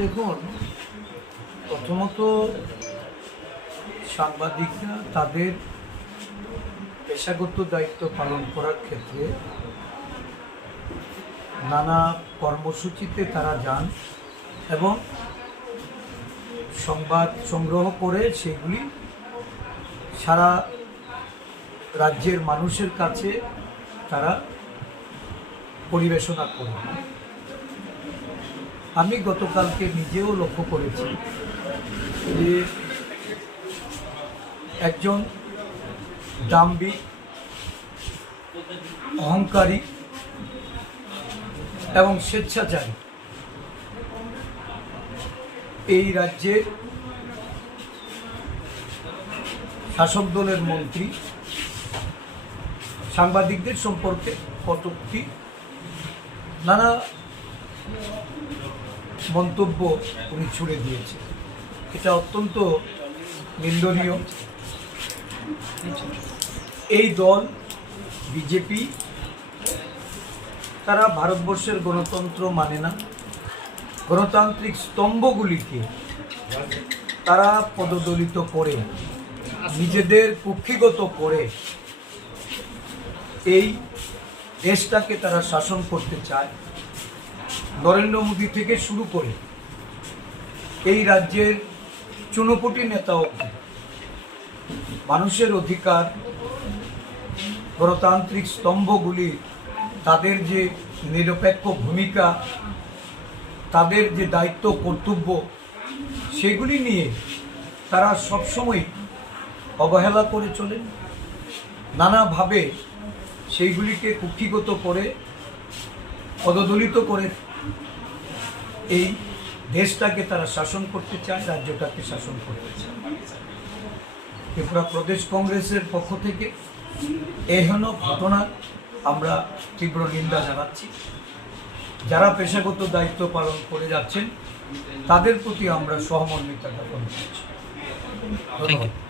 দেখুন, প্রথমত সাংবাদিকরা তাদের পেশাগত দায়িত্ব পালন করার ক্ষেত্রে নানা কর্মসূচিতে তারা যান এবং সংবাদ সংগ্রহ করে সেগুলি সারা রাজ্যের মানুষের কাছে তারা পরিবেশনা করে। আমি গতকালকে নিজেও লক্ষ্য করেছি যে একজন দাম্ভিক, অহংকারী এবং স্বেচ্ছাচারী এই রাজ্যের শাসক দলের মন্ত্রী সাংবাদিকদের সম্পর্কে কটূক্তি, নানা মন্তব্য উনি ছুড়ে দিয়েছে। এটা অত্যন্ত নিন্দনীয়। এই দল বিজেপি, তারা ভারতবর্ষের গণতন্ত্র মানে না। গণতান্ত্রিক স্তম্ভগুলিকে তারা পদদলিত করে, নিজেদের কুক্ষিগত করে এই দেশটাকে তারা শাসন করতে চায়। নরেন্দ্র মোদী থেকে শুরু করে এই রাজ্যের চুনোপুটি নেতা অবধি মানুষের অধিকার, গণতান্ত্রিক স্তম্ভগুলি, তাদের যে নিরপেক্ষ ভূমিকা, তাদের যে দায়িত্ব কর্তব্য, সেগুলি নিয়ে তারা সবসময় অবহেলা করে চলেন। নানাভাবে সেইগুলিকে কুক্ষিগত করে, পদদলিত করে এই দেশটাকে তারা শাসন করতে চায়, রাজ্যটাকে শাসন করতে চায়। ত্রিপুরা প্রদেশ কংগ্রেসের পক্ষ থেকে এহেন ঘটনার আমরা তীব্র নিন্দা জানাচ্ছি। যারা পেশাগত দায়িত্ব পালন করে যাচ্ছেন তাদের প্রতি আমরা সহমর্মিতা জ্ঞাপন করছি। ধন্যবাদ।